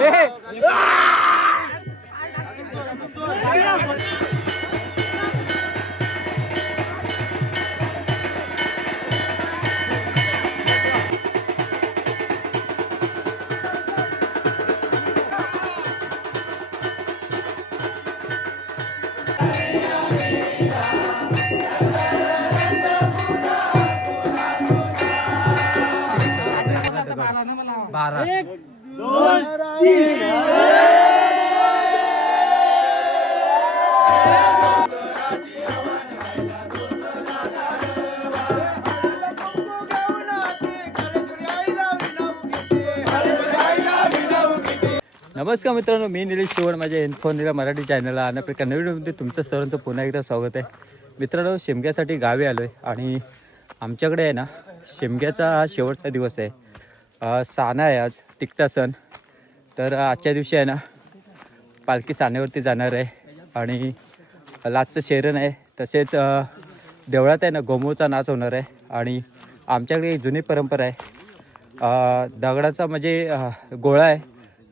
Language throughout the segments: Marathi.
12 1 2 नमस्कार मित्रांनो, मी निलेश शिवण माझ्या इन्फोनिला मराठी चॅनलला आणि आपल्या कन्नड व्हिडिओमध्ये तुमचं सर्वांचं पुन्हा एकदा स्वागत आहे. मित्रांनो, शिमग्यासाठी गावी आलो आहे आणि आमच्याकडे आहे ना शिमग्याचा हा शेवटचा दिवस आहे. साना आहे आज, तिकटा सण. तर आजच्या दिवशी आहे ना पालखी सानेवरती जाणार आहे आणि लाचचं शेरण आहे. तसेच देवळात आहे ना गोमूचा नाच होणार आहे. आणि आमच्याकडे एक जुनी परंपरा आहे, दगडाचा म्हणजे गोळा आहे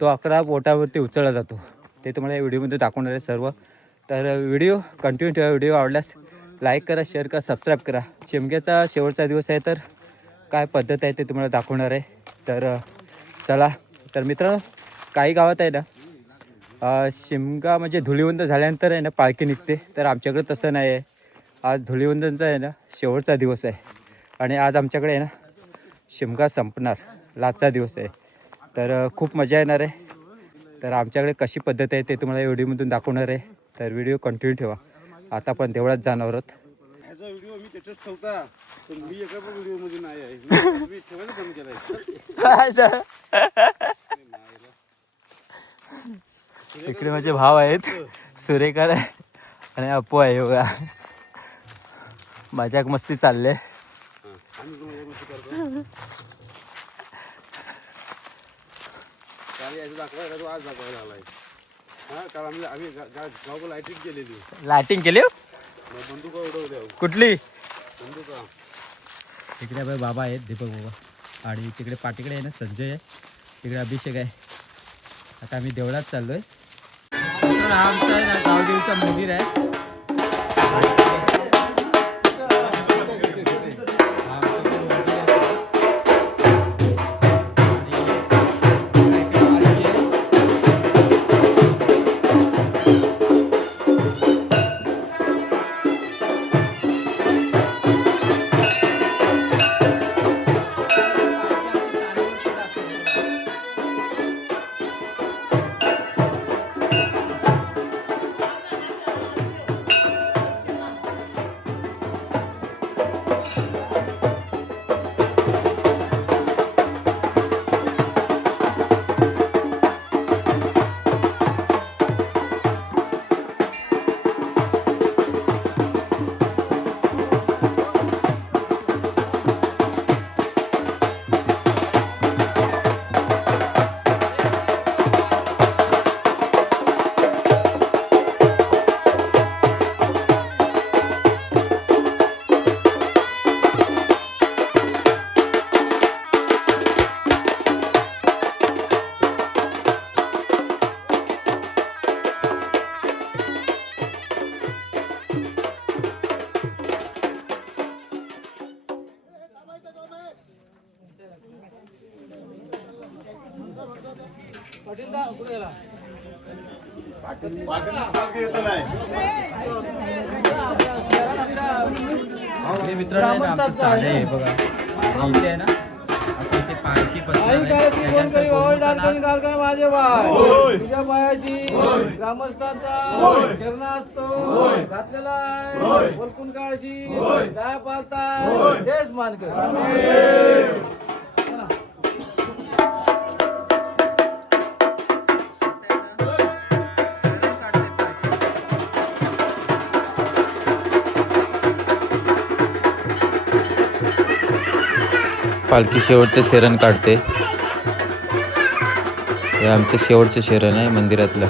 तो 11 बोटावरती उचलला जातो. ते तुम्हाला या व्हिडिओमध्ये दाखवणार आहे सर्व. तर व्हिडिओ कंटिन्यू ठेवा. व्हिडिओ आवडल्यास लाईक करा, शेअर करा, सबस्क्राईब करा. शिमग्याचा शेवटचा दिवस आहे, तर काय पद्धत आहे ते तुम्हाला दाखवणार आहे. तर चला. तर मित्रांनो, काही गावात आहे ना शिमगा म्हणजे धुलीवंदन झाल्यानंतर आहे ना पालखी निघते. तर आमच्याकडे तसं नाही आहे. आज धुलीवंदनचा आहे ना शेवटचा दिवस आहे आणि आज आमच्याकडे आहे ना शिमगा संपणार, लाचचा दिवस आहे. तर खूप मजा येणार आहे. तर आमच्याकडे कशी पद्धत आहे ते तुम्हाला या व्हिडिओमधून दाखवणार आहे. तर व्हिडिओ कंटिन्यू ठेवा. आता आपण देवळात जाणार आहोत. व्हिडिओ मी त्याच्यात ठेवता, पण मी एका पण व्हिडिओमध्ये नाही आहे. मी ठेवायला बंद केलाय. इकडे माझे भाव आहेत, सुरेखा आहे आणि अपू आहे. बघा मजाक मस्ती चालले. आम्ही मजा मस्ती करतो. काल यायचं दाखवायला, तो आज दाखवायला आलाय. हा, काल आम्ही गावला लाईटिंग केलेली. लाइटिंग केली हो? बंदुका उडवल्या. कुठली? बंदुका. तिकडे आपले बाबा आहेत, दीपक बाबा. आणि तिकडे पाठीकडे आहे ना संजय आहे, तिकडे अभिषेक आहे. आता आम्ही देवळात चाललोय. तर हा आमचा आहे ना गावदेवीचं मंदिर आहे. मित्रांनो, साडे आहे बघा. इथे आहे ना आता इथे पालखी माझे बाय तुझ्या पायाची ग्रामस्थांचा शरणा असतो घातलेला आहे. बोलकून काळजी काय पाळता देश मानकर. पालखी शेवटचं शरण काढते. हे आमचं शेवटचं शरण आहे मंदिरातलं.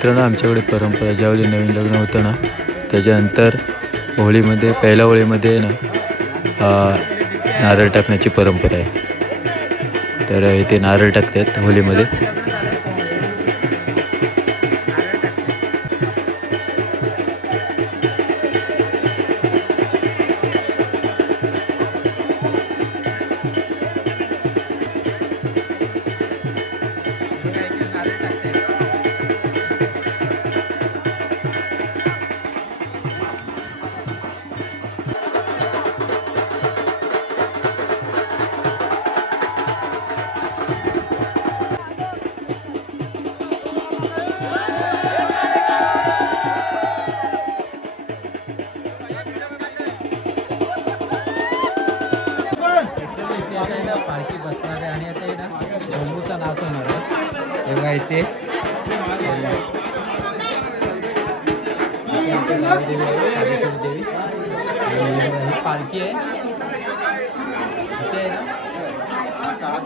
मित्रांनो आमच्याकडे परंपरा ज्यावेळी नवीन लग्न होतं ना त्याच्यानंतर होळीमध्ये पहिल्या होळीमध्ये ना नारळ टाकण्याची परंपरा आहे. तर इथे नारळ टाकतात होळीमध्ये. पालखी बसणार आहे आणि आता ना डोंगूचा नाच होणार आहे. हे बघा इथे देवी ही पालखी आहे. इथे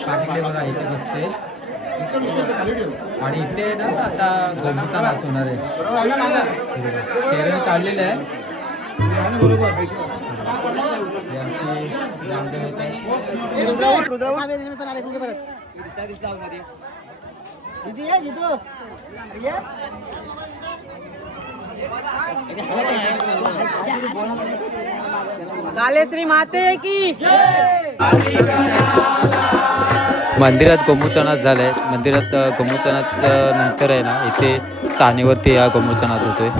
पालखी बघा इथे बसते आणि इथे ना आता डोंगूचा नाच होणार आहे. शेरण काढलेलं आहे. कालेश्री माते की मंदिरात गोमूचा नाच झालाय. मंदिरात गोमूचा नाच नंतर आहे ना इथे सानेवरती हा गोमूचा नाच होतोय.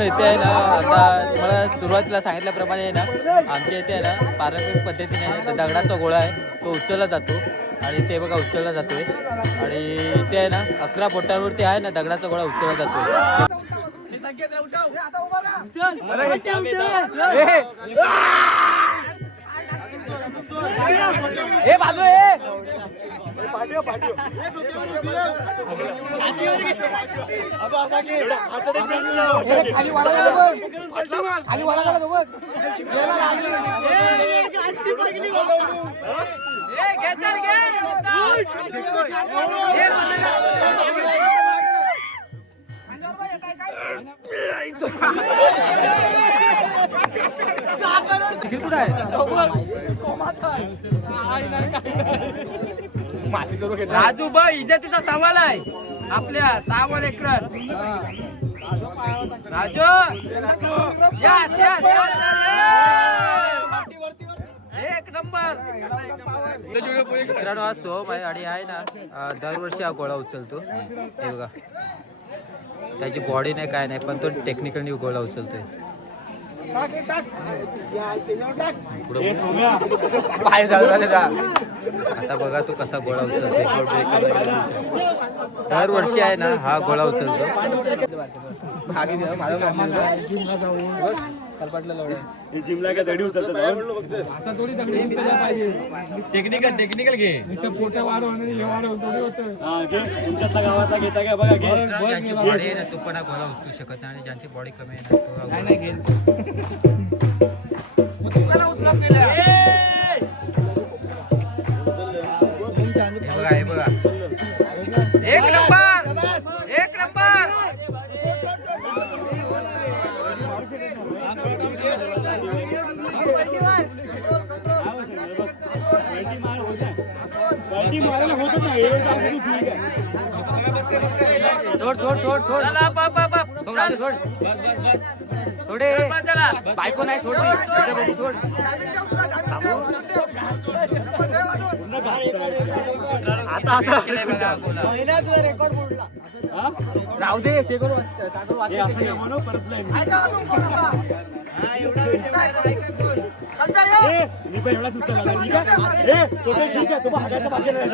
इथे आहे ना आता तुम्हाला सुरुवातीला सांगितल्याप्रमाणे आहे ना आमच्या इथे आहे ना पारंपरिक पद्धतीने आहे ना दगडाचा गोळा आहे तो उचलला जातो आणि ते बघा उचलला जातोय आणि इथे आहे ना 11 बोटांवरती आहे ना दगडाचा गोळा उचलला जातोय. राजूबा इज्जतीचा सवाल आहे. आपल्या 6 लेकर राजू यस यस एक नंबर. मित्रांनो, हा सोहम आहे आणि आहे ना दरवर्षी हा गोळा उचलतो. हे बघा, त्याची बॉडी नाही काय नाही, पण तो टेक्निकली गोळा उचलतोय. आता बघा तो कसा गोळा उचलतोय. दरवर्षी आहे ना हा गोळा उचलतो. जिमला काय दडी उचलतात टेक्निकल घे. तुमच्या गावातला घेता काय बघा घे. ज्यांची बॉडी आहे ना तो पण हा गोळा उचलू शकत नाही, आणि ज्यांची बॉडी कमी आहे ना तो हा गोळा हे बघा. एक नंबर एक नंबर. सोड. चला बाप बाप बाप. सोड. सोडे. चला बायको नाही सोड. आता असं राहू दे. मी पण एवढा सुचला तो ठीक आहे. तो हाताचा भाग्य नाही.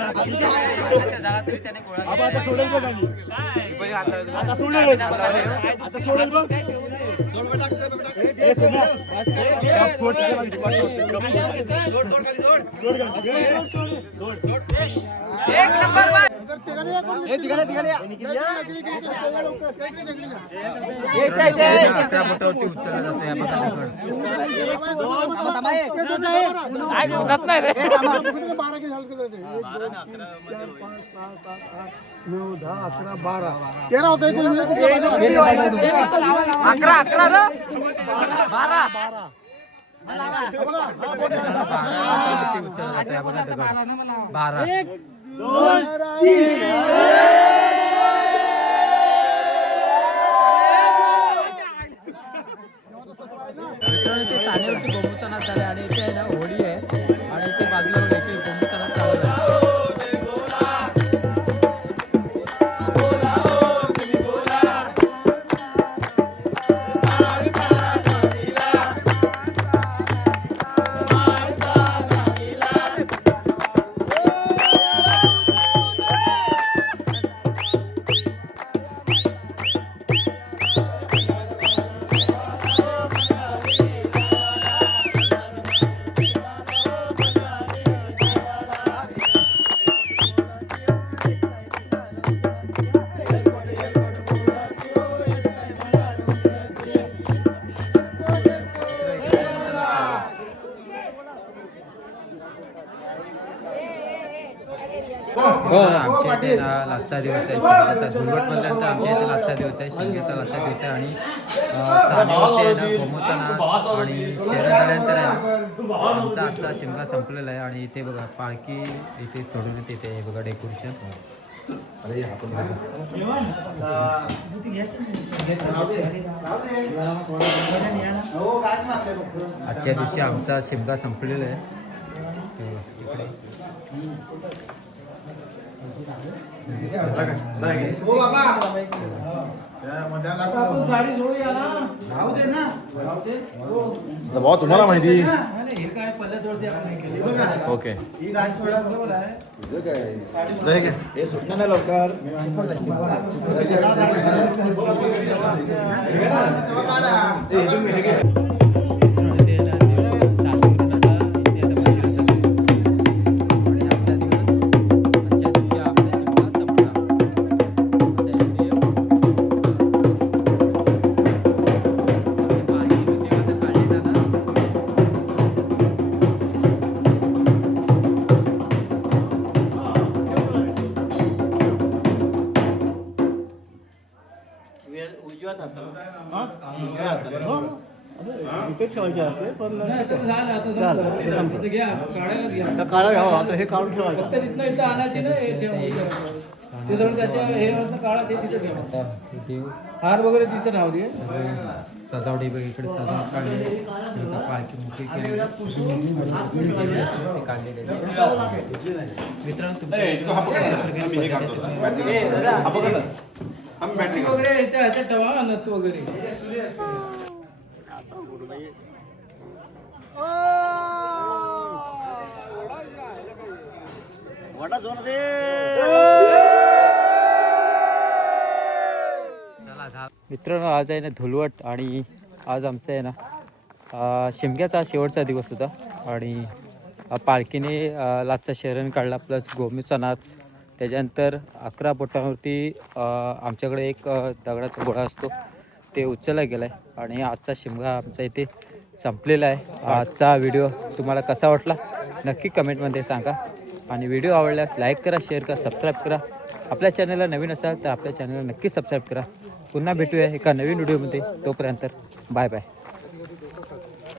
आता सोडेल बघ आणि आता सोडेल. आता सोडेल बघ. एक नंबर. अकरा बोटावरती उचलला जातो. मित्रांनो, ते सानेवरती गोंबूचा नाच चालू आहे आणि इथे आहे ना होळी आहे आणि ते बाजूला इथे गोंबूचा नाच चालू आहे. आमच्या इथे ना लाचचा दिवस आहे शिमग्याचा. धुळवट म्हणल्यानंतर आमच्या इथे लाचचा दिवस आहे, शिमग्याचा लाचचा दिवस आहे. आणि सानेवरती आहे ना गोमूचा नाच आणि शहर झाल्यानंतर आहे ना आमचा आजचा शिमगा संपलेला आहे. आणि इथे बघा पालखी इथे सोडून येते. हे बघा डेकोरेशन. आजच्या दिवशी आमचा शिमगा संपलेला आहे. इकडे भाऊ तुम्हाला माहिती. हे काय पल्ल्याजवळती आपण हे केली बघा. ओके. ही गाडी सोडा बरोबर आहे. हे सुटणार नाही लवकर. काढा घ्यावा आता हे काढून ठेवायचं. फक्त तिथनं इथं आणायची ना हे ठेवून. ते सगळं त्याच्या हे वरनं काढा ते तिथे ठेवा हार वगैरे तिथे राहू दे सजावटी बघ इकडे सजावट काढली इथं पालखी मोठी केली ते काढलेले मित्रांनो बॅटरी वगैरे ह्याच्यात ठेवा नथ वगैरे मित्रांनो आज आहे ना धुलवट आणि आज आमचा आहे ना शिमग्याचा शेवटचा दिवस होता आणि पालखीने लाचचा शरण काढला प्लस गोमीचा नाच त्याच्यानंतर 11 बोटांवरती आमच्याकडे एक दगडाचा गोळा असतो ते उचलला गेला आहे आणि आजचा शिमगा आमचा इथे संपलेला आहे. आजचा व्हिडिओ तुम्हाला कसा वाटला नक्की कमेंटमध्ये सांगा आणि व्हिडिओ आवडल्यास लाईक करा, शेअर करा, सबस्क्राईब करा. आपल्या चॅनलला नवीन असाल तर आपल्या चॅनलला नक्की सबस्क्राईब करा. पुन्हा भेटूया एका नवीन व्हिडिओमध्ये. तोपर्यंत बाय बाय.